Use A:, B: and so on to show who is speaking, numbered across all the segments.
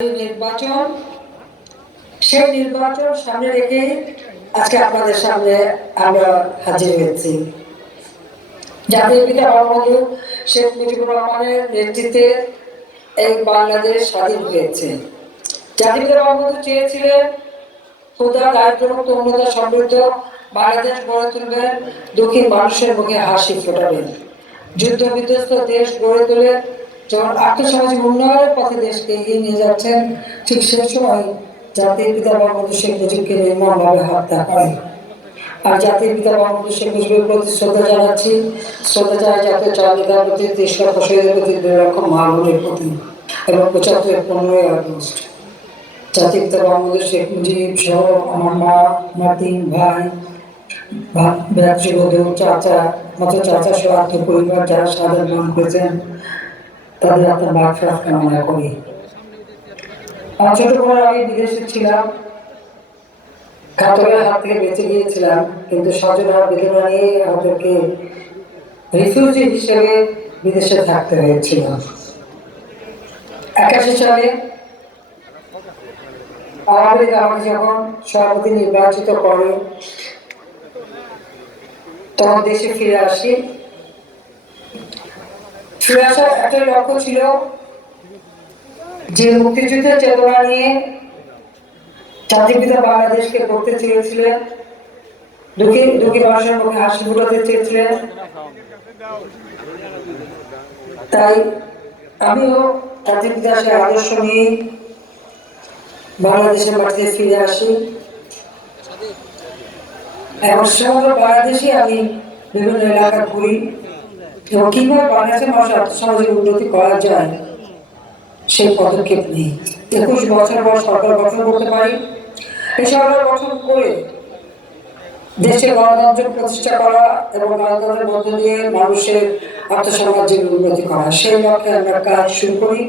A: নির্বাচন নির্বাচন সামনে রেখে আজকে আপনাদের সামনে আমরা হাজির হয়েছি। পিতা বঙ্গবন্ধু শেখ মুজিবুর রহমানের নেতৃত্বে এই বাংলাদেশ স্বাধীন হয়েছে। জাতীয় পিতা বঙ্গবন্ধু চেয়েছিলেন ক্ষুদা দারিদ্রমুক্ত উন্নত, সমৃদ্ধ বাংলাদেশ গড়ে তুলবেন দুঃখী মানুষের মুখে হাসি ফোটাবেন। যুদ্ধ বিধ্বস্ত দেশ গড়ে তুলে যখন আর্থসামাজিক উন্নয়নের পথে দেশকে এগিয়ে নিয়ে যাচ্ছেন ঠিক সে সময় জাতির পিতা বঙ্গবন্ধু শেখ মুজিবকে নির্মমভাবে হত্যা করে আর জাতির পিতা বঙ্গবন্ধু শেখ মুজিবের প্রতি শ্রদ্ধা জানাচ্ছি। শ্রদ্ধা জানাই জাতীয় চালিকার প্রতি দেশ লক্ষ প্রতি দুই প্রতি এবং পঁচাত্তরের পনেরোই আগস্ট। জাতির পিতা বঙ্গবন্ধু শেখ মুজিব সহ আমার মা আমার তিন ভাই ব্যাচবধূ চাচা, মতো চাচা সহ আত্মীয় পরিবার যারা সাধারণ করেছেন তাদের আপনার বাকফাত কামনা করি। আমার ছোট সময় আমি বিদেশে ছিলাম। ঘাতকের হাত থেকে বেঁচে গিয়েছিলাম, কিন্তু স্বজনরা বেদনা নিয়ে আমাদেরকে রিফিউজি হিসেবে বিদেশে থাকতে হয়েছিল। একাশি সালে লীগ আমাকে যখন সভাপতি নির্বাচিত করে, তখন দেশে ফিরে আসি। আসার একটা লক্ষ্য ছিল যে মুক্তিযুদ্ধের চেতনা নিয়ে জাতির পিতা বাংলাদেশকে করতে চেয়েছিলেন, দুঃখী দুঃখী মানুষের মুখে হাসি ফুটাতে চেয়েছিলেন। তাই আমিও জাতির পিতা সে আদর্শ নিয়ে বাংলাদেশের মাটিতে ফিরে আসি। এবং সমগ্র বাংলাদেশে আমি বিভিন্ন এলাকা ঘুরি। এবং কীভাবে বাংলাদেশের মানুষ আর্থসামাজিক উন্নতি করা যায় সেই পদক্ষেপ নিই। একুশ বছর পর সরকার গঠন করতে পারি। এই সরকার গঠন করে দেশে গণতন্ত্র প্রতিষ্ঠা করা এবং গণতন্ত্রের মধ্য দিয়ে মানুষের আর্থসামাজিক উন্নতি করা, সেই লক্ষ্যে আমরা কাজ শুরু করি।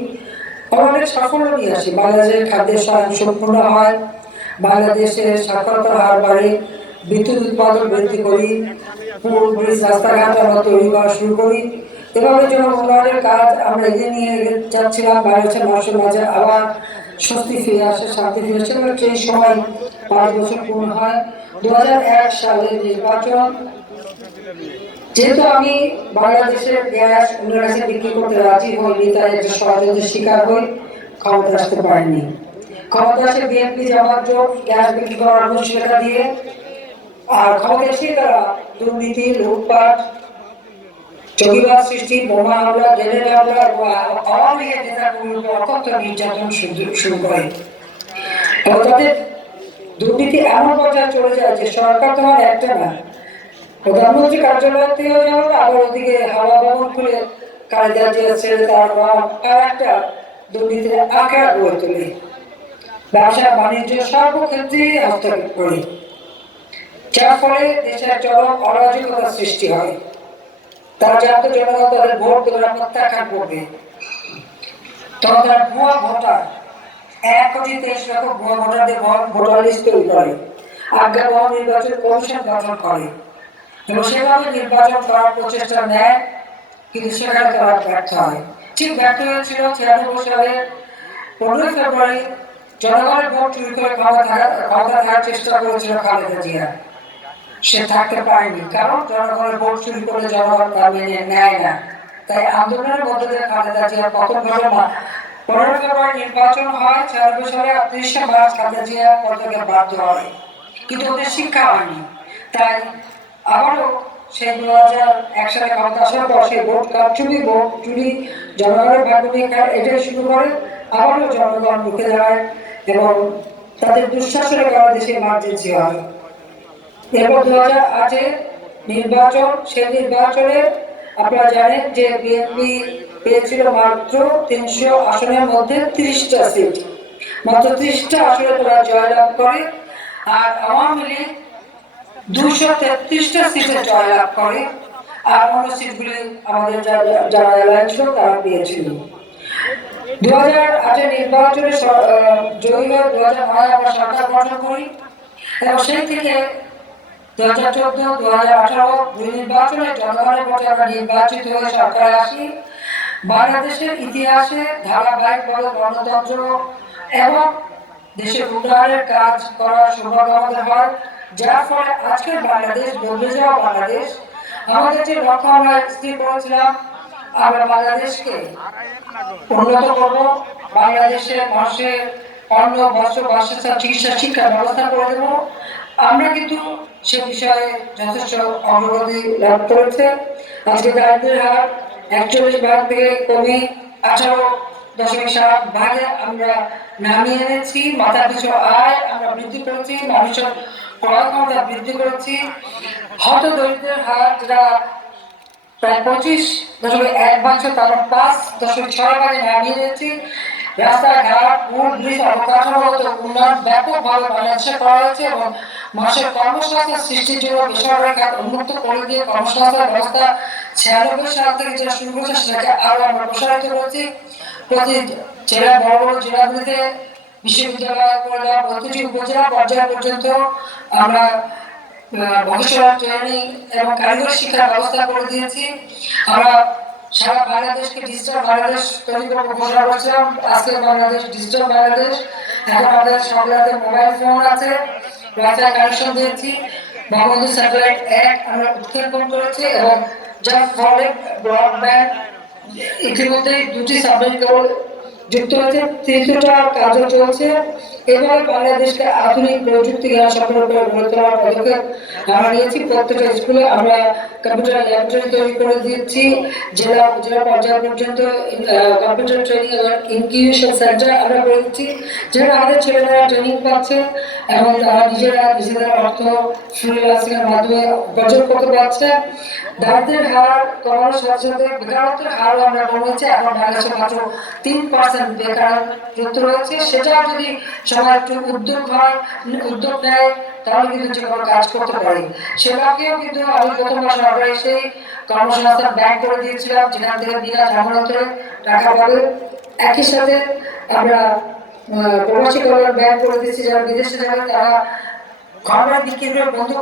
A: অনেক সাফল্য নিয়ে আসি। বাংলাদেশের খাদ্যের স্বয়ং সম্পূর্ণ হয়। বাংলাদেশের সাক্ষরতার হার বাড়ে। বিদ্যুৎ উৎপাদন বৃদ্ধি করি রাস্তাঘাট আমরা তৈরি করা শুরু করি। এভাবে যেন উন্নয়নের কাজ আমরা এগিয়ে নিয়ে যাচ্ছিলাম বাংলাদেশের মানুষের মাঝে আবার স্বস্তি ফিরে আসে, শান্তি ফিরে আসে। এবং সেই সময় পাঁচ বছর পূর্ণ হয়। দুই হাজার এক সালের নির্বাচন। যেহেতু আমি বাংলাদেশের গ্যাস অন্য কাছে বিক্রি করতে রাজি হইনি, তাই একটা ষড়যন্ত্রের শিকার হই। ক্ষমতা আসতে পারিনি। ক্ষমতা আসে বিএনপি জামাত জোট গ্যাস বিক্রি করার ঘোষণা দিয়ে আর ক্ষমতা এসে তারা দুর্নীতি, লুটপাট জঙ্গিবাদ সৃষ্টি, বোমা হামলা, জেলের হামলা আওয়ামী লীগের নেতাগুলোকে অকথ্য নির্যাতন শুরু- করে। তাদের দুর্নীতি এমন পর্যায়ে চলে যায় যে সরকার তোমার একটা না। প্রধানমন্ত্রী কার্যালয় থেকেও যেমন আবার ওদিকে হাওয়া ভবন খুলে কায়দা যে ছেড়ে তার আর একটা দুর্নীতির আকার গড়ে তোলে। ব্যবসা, বাণিজ্য সর্বক্ষেত্রে হস্তক্ষেপ করে। যার ফলে দেশের চরম অরাজকতা সৃষ্টি হয়। তারা জানতো জনগণ তাদের ভোট তারা প্রত্যাখ্যান করবে। ভুয়া ভোটার, এক কোটি তেইশ লক্ষ ভুয়া ভোটারদের ভোট- ভোটার লিস্ট তৈরি করে আজ্ঞা ভবন নির্বাচন কমিশন গঠন করে। এবং সেভাবে নির্বাচন করার প্রচেষ্টা নেয়, কিন্তু সেখানে তারা ব্যর্থ হয়। ঠিক ব্যর্থ হয়েছিল ছিয়ানব্বই সালে পনেরোই ফেব্রুয়ারি জনগণের ভোট চুরি করে ক্ষমতা থাকার চেষ্টা করেছিল খালেদা জিয়া। সে থাকতে পারেনি। কারণ জনগণের ভোট চুরি করে জনগণ তা মেনে নেয় না। তাই আন্দোলনের মধ্যে দিয়ে খালেদা জিয়া পতন ঘটে না। পনেরো ফেব্রুয়ারি নির্বাচন হয়, চার বছরে তিরিশে মার্চ খালেদা জিয়া পদকে বাধ্য হয়। কিন্তু ওদের শিক্ষা হয়নি। তাই আবারও সেই দু হাজার এক সালে ক্ষমতা আসার পর সেই ভোট চুরি ভোট চুরি, জনগণের ভাগ্য এটাই শুরু করে, আবারও জনগণ মুখে দাঁড়ায় এবং তাদের দুঃশাসনের কারণে দেশে ইমার্জেন্সি হয়। এরপর দু হাজার আটে নির্বাচন, সেই নির্বাচনে আপনারা জানেন যে বিএনপি পেয়েছিল মাত্র তিনশো আসনের মধ্যে তিরিশটা সিট। মাত্র তিরিশটা আসনে তারা জয়লাভ করে আর আওয়ামী লীগ দুশো তেত্রিশটা সিটে জয়লাভ করে। আর অন্য সিটগুলি আমাদের যারা- অ্যালায়েন্স ছিল তারা পেয়েছিল। দু হাজার আটের নির্বাচনে জয়ী হয়ে দু হাজার নয় আমরা সরকার গঠন করি। এবং সেই থেকে দু হাজার চোদ্দ দু হাজার আঠারো দুই নির্বাচনে জনগণের ভোটে আমরা নির্বাচিত হয়ে সরকারে আসি বাংলাদেশের ইতিহাসে ধারাবাহিকভাবে গণতন্ত্র এবং দেশের উন্নয়নের কাজ করার সৌভাগ্য আমাদের হয় যার ফলে আজকের বাংলাদেশ বদলে যাওয়া বাংলাদেশ আমাদের যে লক্ষ্য আমরা স্থির করেছিলাম আমরা বাংলাদেশকে উন্নত করব। বাংলাদেশের মানুষের অন্ন বস্ত্র বাসস্থান চিকিৎসা শিক্ষার ব্যবস্থা করে দেব। আমরা কিন্তু সে বিষয়ে যথেষ্ট অগ্রগতি লাভ করেছে। আজকে দারিদ্রের হার একচল্লিশ ভাগ থেকে কমে আঠারো দশমিক সাত ভাগে আমরা নামিয়ে এনেছি। মাথা পিছু আয় আমরা বৃদ্ধি করেছি, মানুষের ক্রয় ক্ষমতা বৃদ্ধি করেছি। হত দরিদ্রের হার যেটা প্রায় পঁচিশ দশমিক এক ভাগ ছিল তার পাঁচ দশমিক ছয় ভাগে নামিয়ে এনেছি। রাস্তাঘাট পুল ব্রিজ অবকাঠামোগত উন্নয়ন ব্যাপকভাবে বাংলাদেশে করা হয়েছে এবং মানুষের কর্মসংস্থান সৃষ্টির জন্য বেসরকারি খাত উন্মুক্ত করে দিয়ে কর্মসংস্থান ব্যবস্থা ছিয়ানব্বই সাল থেকে যেটা শুরু করেছে সেটাকে আরও আমরা প্রসারিত করেছি। প্রতি জেলা, বড় বড় জেলাগুলিতে বিশ্ববিদ্যালয় প্রতিটি উপজেলা পর্যায় পর্যন্ত আমরা ভবিষ্যৎ ট্রেনিং এবং কারিগরি শিক্ষার ব্যবস্থা করে দিয়েছি। আমরা সারা বাংলাদেশকে ডিজিটাল বাংলাদেশ তৈরি করব ঘোষণা করেছিলাম। আজকে বাংলাদেশ ডিজিটাল বাংলাদেশ। এখন আমাদের সকলের মোবাইল ফোন আছে। ওয়াইফাই কানেকশন দিয়েছি। বঙ্গবন্ধু স্যাটেলাইট এক আমরা উৎক্ষেপণ করেছি এবং যার ফলে ব্রডব্যান্ড ইতিমধ্যেই দুটি সাবমিট কেবল যুক্ত হয়েছে তৃতীয়টা কাজও চলছে। এভাবে বাংলাদেশকে আধুনিক প্রযুক্তি জ্ঞান সম্পন্ন করে পদক্ষেপ আমরা নিয়েছি। প্রত্যেকটা স্কুলে আমরা কম্পিউটার ল্যাবরেটরি তৈরি করে দিয়েছি জেলা উপজেলা পর্যায় পর্যন্ত কম্পিউটার ট্রেনিং এবং ইনকিউবেশন সেন্টার আমরা করে দিচ্ছি, যেখানে আমাদের ছেলেমেয়েরা ট্রেনিং পাচ্ছে এবং তারা নিজেরা নিজেদের অর্থ ফ্রিলান্সিংয়ের মাধ্যমে উপার্জন করতে পারছে। দারিদ্রের হার কমানোর সাথে সাথে বেকারত্বের হারও আমরা কমেছে এখন বাংলাদেশে মাত্র তিন পার্সেন্ট বেকার যুক্ত রয়েছে সেটা যদি সবাই একটু উদ্যোগ হয়, উদ্যোগ নেয়, তাহলে কিন্তু যে কোনো কাজ করতে পারি। সেটাকেও কিন্তু আমি প্রথম মাসে আমরা এসেই কর্মসংস্থান ব্যাংক করে দিয়েছিলাম, যেখান থেকে বিনা ঝামেলাতে টাকা পাবে। একই সাথে আমরা প্রবাসী কল্যাণ ব্যাংক করে দিচ্ছি যারা বিদেশে যাবে তারা ঘরে বিক্রি করে বন্ধু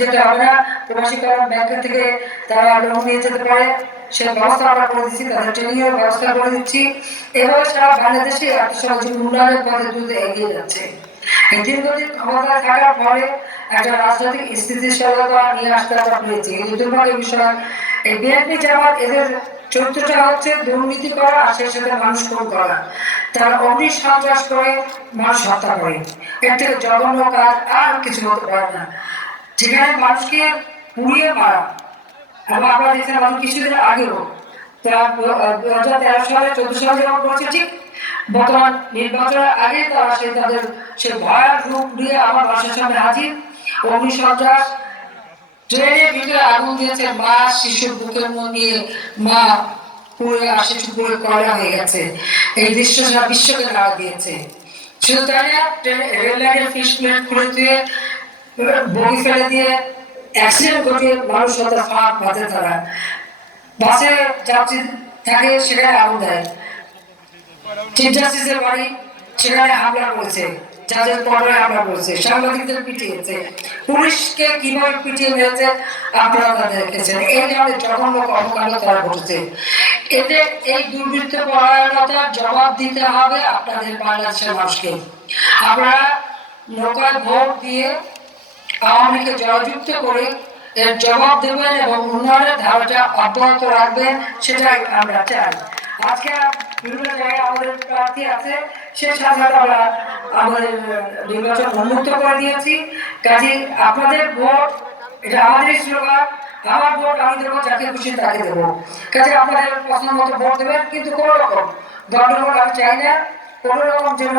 A: যেতে হবে না প্রবাসী কল্যাণ ব্যাংকের থেকে তারা লোন নিয়ে যেতে পারে। সে ব্যবস্থা আমরা করে দিচ্ছি, তাদের ট্রেনিং ব্যবস্থা করে দিচ্ছি। এভাবে সারা বাংলাদেশে সহজে উন্নয়নের পথে দ্রুত এগিয়ে যাচ্ছে। এই দীর্ঘদিন ক্ষমতায় থাকার পরে একটা রাজনৈতিক স্থিতিশীলতা নিয়ে আসতে আমরা পেরেছি। কিন্তু দুর্ভাগ্যের বিষয়, এই বিএনপি জামাত এদের চরিত্রটা হচ্ছে দুর্নীতি করা, আর সেই সাথে মানুষ খুন করা তারা অগ্নি সন্ত্রাস করে, মানুষ হত্যা করে। এর থেকে জঘন্য কাজ আর কিছু হতে পারে না। যেখানে মানুষকে পুড়িয়ে মারা, এবং আপনারা দেখছেন আমি কিছুদিন আগেও তারা দু হাজার তেরো সালে, চোদ্দ সালে যেমন করেছে, ঠিক বর্তমান নির্বাচনের আগে তারা সেই তাদের, সেই ভয়াল রূপ নিয়ে আমার বাসার সামনে হাজির। অগ্নি সন্ত্রাস ট্রেনের ভিতরে আগুন দিয়েছে, মা শিশুর বুকের মধ্যে মা, পুড়ে আসে পুড়ে কয়লা হয়ে গেছে। এই দৃশ্য সারা বিশ্বকে নাড়া দিয়েছে। শুধু তাই না রেল লাইনের ফিস প্লেট খুলে দিয়ে বগি ফেলে দিয়ে অ্যাক্সিডেন্ট ঘটিয়ে মানুষ হতে ফাঁক পাতে তারা। বাসে যাত্রী থাকে, সেখানে আগুন দেয়। জাস্টিসের বাড়ি, সেখানে হামলা করেছে। যাদের পরে হামলা করেছে সাংবাদিকদের পিটিয়েছে পুলিশকে কীভাবে পিটিয়ে মেরেছে, আপনারা দেখেছেন। এই ধরনের জঘন্য কর্মকাণ্ড তারা ঘটেছে। এতে এই দুর্বৃত্ত পরায়ণতার জবাব দিতে হবে আপনাদের বাংলাদেশের মানুষকে। আপনারা নৌকায় ভোট দিয়ে আওয়ামী লীগকে জয়যুক্ত করে এর জবাব দেবেন এবং উন্নয়নের ধারাটা অব্যাহত রাখবেন, সেটাই আমরা চাই। আজকে বিভিন্ন জায়গায় আমাদের প্রার্থী আছে। আমরা আমাদের নির্বাচন করে কাজে আপনাদের ভোট, এটা আমাদের আমার ভোট, আমি দেবো খুশি কাজে আপনাদের মতো ভোট দেবেন, কিন্তু কোনো রকম আমি চাই না। কোনো রকম যেন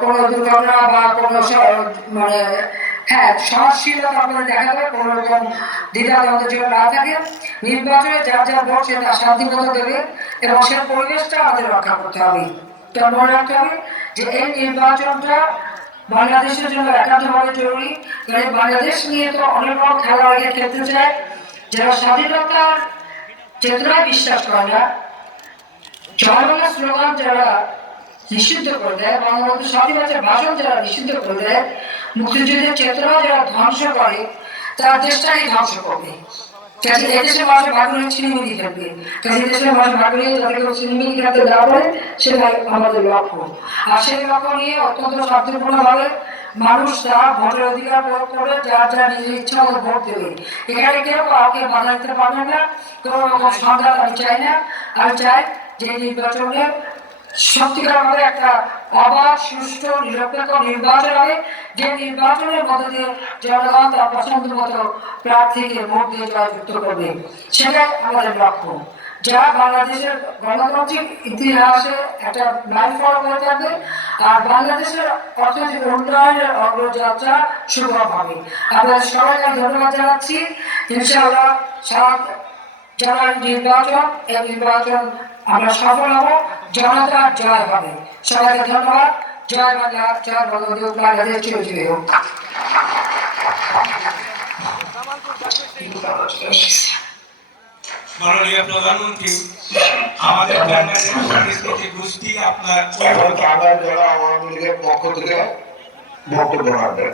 A: কোনো দুর্ঘটনা বা কোনো মানে হ্যাঁ আপনাদের দেখাবে, কোনো রকম দ্বিধা না থাকে। নির্বাচনে যার যার ভোট, সে তার শান্তিমত দেবে। এবং সে পরিবেশটা আমাদের রক্ষা করতে হবে। এটা মনে রাখতে হবে যে এই নির্বাচনটা বাংলাদেশের জন্য একান্তভাবে জরুরি। কারণ বাংলাদেশ নিয়ে তো অনেক রকম খেলা আগে খেলতে চায় যারা স্বাধীনতার চেতনায় বিশ্বাস করে না, জনগণের স্লোগান যারা নিষিদ্ধ করে দেয়, বঙ্গবন্ধু স্বাধীনতার ভাষণ যারা নিষিদ্ধ করে দেয়, মুক্তিযুদ্ধের চেতনা যারা ধ্বংস করে, তারা দেশটাই ধ্বংস করবে। কাজে এদেশের মানুষ বাগুনে চিনিমিনি থাকবে কাজে এদেশের মানুষ যাতে কেউ চিনিমিনি খেতে না পারে সেটাই আমাদের লক্ষ্য। আর সেই লক্ষ্য নিয়ে অত্যন্ত শান্তিপূর্ণভাবে মানুষ তার ভোটের অধিকার প্রয়োগ করে যার যা নিজের ইচ্ছা মতো ভোট দেবে। এখানে কেউ কাউকে বাধা দিতে পারবে না, কোনো রকম সংঘাত আমি চাই না। আমি চাই যে এই নির্বাচনে সত্যিকারভাবে একটা অবাধ সুষ্ঠু, নিরপেক্ষ নির্বাচন হবে। যে নির্বাচনের মধ্যে দিয়ে জনগণ তার পছন্দ মতো প্রার্থীকে ভোট দিয়ে জয়যুক্ত করবে, সেটাই আমাদের লক্ষ্য। যা বাংলাদেশের গণতান্ত্রিক ইতিহাসে একটা লাইফ ফলো করে থাকবে, আর বাংলাদেশের অর্থনৈতিক উন্নয়নের অগ্রযাত্রা সুগম হবে আপনাদের সবাইকে ধন্যবাদ জানাচ্ছি। ইনশাআল্লাহ সাত জানুয়ারি নির্বাচন, এই নির্বাচন আমরা সফল হব। জনতার জয় হবে সবাইকে ধন্যবাদ। জয় বাংলা জয় বঙ্গবন্ধু বাংলাদেশ চির হোক।
B: মাননীয় প্রধানমন্ত্রী আমাদের সাংস্কৃতিক গোষ্ঠী আপনার
C: টাঙ্গাইল জেলা আওয়ামী লীগের পক্ষ থেকে বক্তব্য রাখবেন